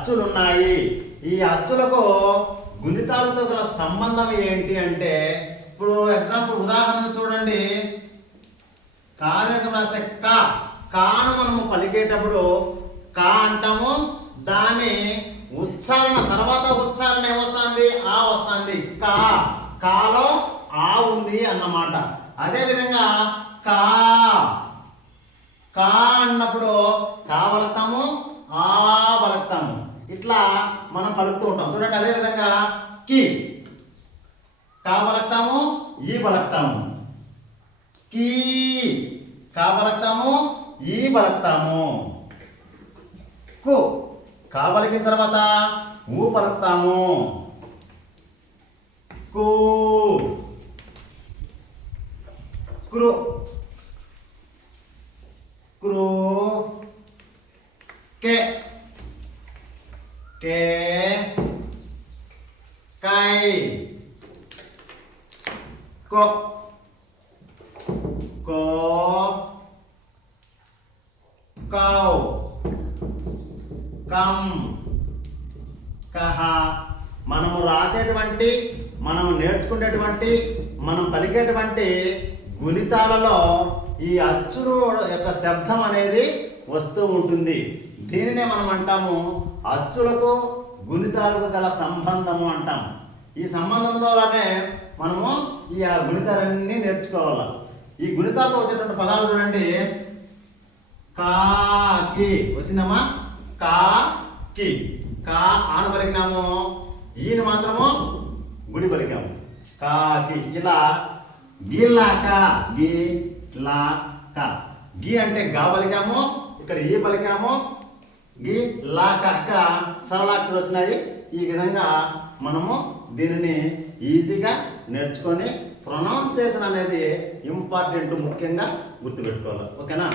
అచ్చులు ఉన్నాయి. ఈ అచ్చులకు గుణితాలతో గల సంబంధం ఏంటి అంటే, ఇప్పుడు ఎగ్జాంపుల్ ఉదాహరణ చూడండి. కాను రాస్తే కాను మనము పలికేటప్పుడు కా అంటాము. దాని ఉచ్చారణ తర్వాత ఉచ్చారణ ఏమొస్తుంది? ఆ వస్తుంది. కాలో ఆ ఉంది అన్నమాట. అదేవిధంగా కా అన్నప్పుడు కా పలుకుతాము, ఆ పలుకుతాము. ఇట్లా మనం పలుకుతూ ఉంటాం చూడండి. అదేవిధంగా కా పలుకుతాము, ఈ పలుకుతాము. కా పలుకుతాము, ఈ పలుకుతాము. కా పలికిన తర్వాత ఊ పలుకుతాము. క్రు కే కై కో కౌ కం కహ. మనము రాసేటువంటి, మనము నేర్చుకునేటువంటి, మనం పలికేటువంటి గుణితాలలో ఈ అచ్చులు యొక్క శబ్దం అనేది వస్తూ ఉంటుంది. దీనినే మనం అంటాము అచ్చులకు గుణితాలకు గల సంబంధము అంటాం. ఈ సంబంధం ద్వారానే మనము ఈ గుణితాలన్నీ నేర్చుకోవాలి. ఈ గుణితాలతో వచ్చేటువంటి పదాలు చూడండి. కాకి వచ్చిందమ్మా, కాకి. కా ఆన పలికినాము, ఈని మాత్రము గుడి పలికాము. కాకి. ఇలా గీలాక గీ అంటే గా పలికాము, ఇక్కడ ఈ పలికాము, గీ లాక ఇక్కడ సరళాక్షరాలు వచ్చినాయి. ఈ విధంగా మనము దీనిని ఈజీగా నేర్చుకొని ప్రొనౌన్సియేషన్ అనేది ఇంపార్టెంట్, ముఖ్యంగా గుర్తుపెట్టుకోవాలి. ఓకేనా?